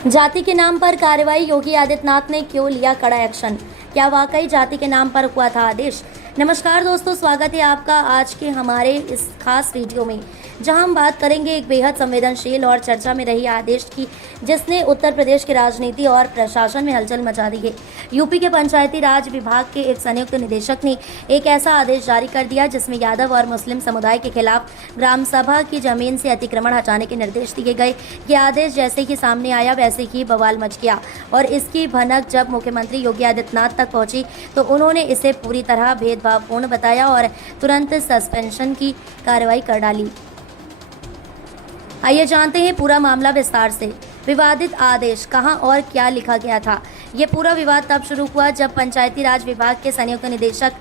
जाति के नाम पर कार्रवाई, योगी आदित्यनाथ ने क्यों लिया कड़ा एक्शन? क्या वाकई जाति के नाम पर हुआ था आदेश? नमस्कार दोस्तों, स्वागत है आपका आज के हमारे इस खास वीडियो में, जहां हम बात करेंगे एक बेहद संवेदनशील और चर्चा में रही आदेश की, जिसने उत्तर प्रदेश की राजनीति और प्रशासन में हलचल मचा दी है। यूपी के पंचायती राज विभाग के एक संयुक्त निदेशक ने एक ऐसा आदेश जारी कर दिया जिसमें यादव और मुस्लिम समुदाय के खिलाफ ग्राम सभा की जमीन से अतिक्रमण हटाने के निर्देश दिए गए। ये आदेश जैसे ही सामने आया वैसे ही बवाल मच गया और इसकी भनक जब मुख्यमंत्री योगी आदित्यनाथ तक पहुंची तो उन्होंने इसे पूरी तरह भेदभावपूर्ण बताया और तुरंत सस्पेंशन की कार्रवाई कर डाली। आइए जानते हैं पूरा मामला विस्तार से। विवादित आदेश कहां और क्या लिखा गया था? ये पूरा विवाद तब शुरू हुआ जब पंचायती राज विभाग के संयुक्त निदेशक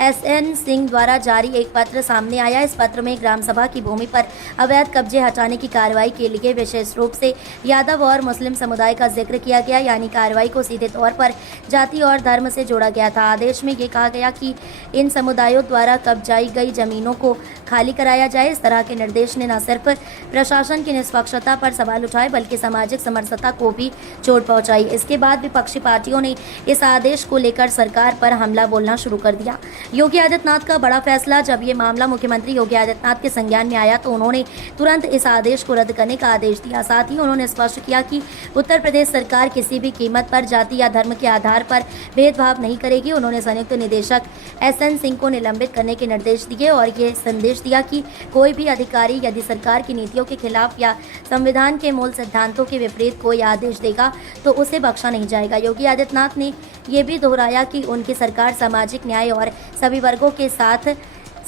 SN सिंह द्वारा जारी एक पत्र सामने आया। इस पत्र में ग्राम सभा की भूमि पर अवैध कब्जे हटाने की कार्रवाई के लिए विशेष रूप से यादव और मुस्लिम समुदाय का जिक्र किया गया, यानी कार्रवाई को सीधे तौर पर जाति और धर्म से जोड़ा गया था। आदेश में ये कहा गया कि इन समुदायों द्वारा कब्जाई गई जमीनों को खाली कराया जाए। इस तरह के निर्देश ने न सिर्फ प्रशासन की निष्पक्षता पर सवाल उठाए बल्कि सामाजिक समरसता को भी चोट पहुंचाई। इसके बाद विपक्षी पार्टियों ने इस आदेश को लेकर सरकार पर हमला बोलना शुरू कर दिया। योगी आदित्यनाथ का बड़ा फैसला। जब ये मामला मुख्यमंत्री योगी आदित्यनाथ के संज्ञान में आया तो उन्होंने तुरंत इस आदेश को रद्द करने का आदेश दिया। साथ ही उन्होंने स्पष्ट किया कि उत्तर प्रदेश सरकार किसी भी कीमत पर जाति या धर्म के आधार पर भेदभाव नहीं करेगी। उन्होंने संयुक्त निदेशक SN सिंह को निलंबित करने के निर्देश दिए और ये संदेश दिया कि कोई भी अधिकारी यदि सरकार की नीतियों के खिलाफ या संविधान के मूल सिद्धांतों के विपरीत कोई आदेश देगा तो उसे बख्शा नहीं जाएगा। योगी आदित्यनाथ ने ये भी दोहराया कि उनकी सरकार सामाजिक न्याय और सभी वर्गों के साथ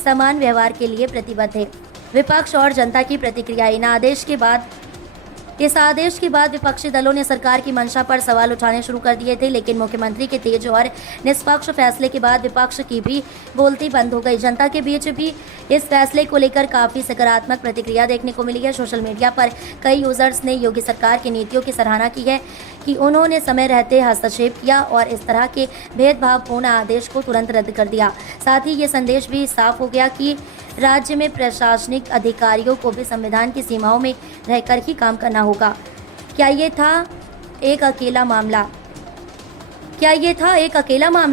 समान व्यवहार के लिए प्रतिबद्ध है। विपक्ष और जनता की प्रतिक्रिया। इस आदेश के बाद विपक्षी दलों ने सरकार की मंशा पर सवाल उठाने शुरू कर दिए थे, लेकिन मुख्यमंत्री के तेज और निष्पक्ष फैसले के बाद विपक्ष की भी बोलती बंद हो गई। जनता के बीच भी इस फैसले को लेकर काफ़ी सकारात्मक प्रतिक्रिया देखने को मिली है। सोशल मीडिया पर कई यूजर्स ने योगी सरकार की नीतियों की सराहना की है कि उन्होंने समय रहते हस्तक्षेप किया और इस तरह के भेदभावपूर्ण आदेश को तुरंत रद्द कर दिया। साथ ही ये संदेश भी साफ हो गया कि राज्य में प्रशासनिक अधिकारियों को भी संविधान की सीमाओं में रहकर ही काम करना होगा। क्या ये था एक अकेला मामला?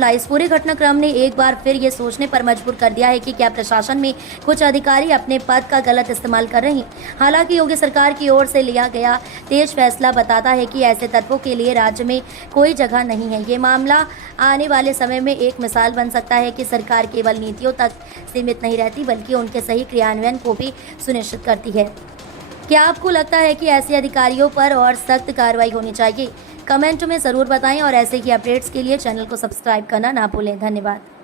इस पूरे घटनाक्रम ने एक बार फिर ये सोचने पर मजबूर कर दिया है कि क्या प्रशासन में कुछ अधिकारी अपने पद का गलत इस्तेमाल कर रहे हैं। हालांकि योगी सरकार की ओर से लिया गया तेज फैसला बताता है कि ऐसे तत्वों के लिए राज्य में कोई जगह नहीं है। ये मामला आने वाले समय में एक मिसाल बन सकता है कि सरकार केवल नीतियों तक सीमित नहीं रहती बल्कि उनके सही क्रियान्वयन को भी सुनिश्चित करती है। क्या आपको लगता है कि ऐसे अधिकारियों पर और सख्त कार्रवाई होनी चाहिए? कमेंट में ज़रूर बताएं और ऐसे ही अपडेट्स के लिए चैनल को सब्सक्राइब करना ना भूलें। धन्यवाद।